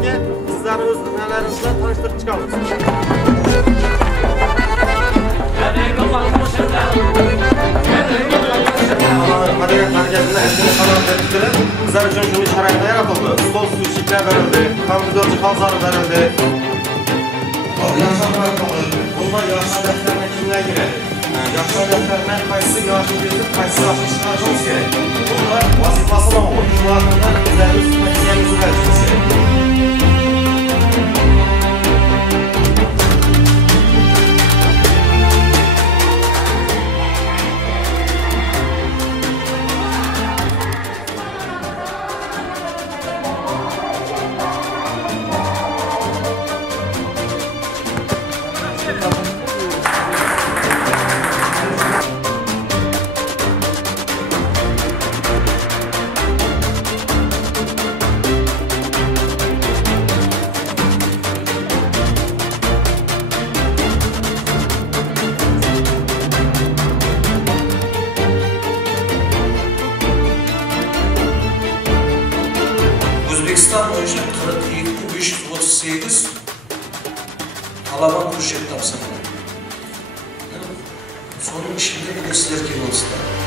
sizga sizlarni o'z nalaringiz bilan tanishtirib chiqamiz. Bizlar uchun shunday sharoitlar yaratildi. Stol suvchiliklar berildi, kompyuter jihozlari berildi. Bundan yosh adamlarga kimlar kerak? Yosh adamlarga qaysi yoshni bilib, qaysi yoshni chiqarishimiz kerak? Bunlar vazifasi noma'lum. Shulardan bizlarimiz mas'uliyatimizni bilishimiz kerak. O'zbekiston bo'yicha 42538 talaba kursiyat topshirdi. So'ning ishida sizlar kelmoqsizlar.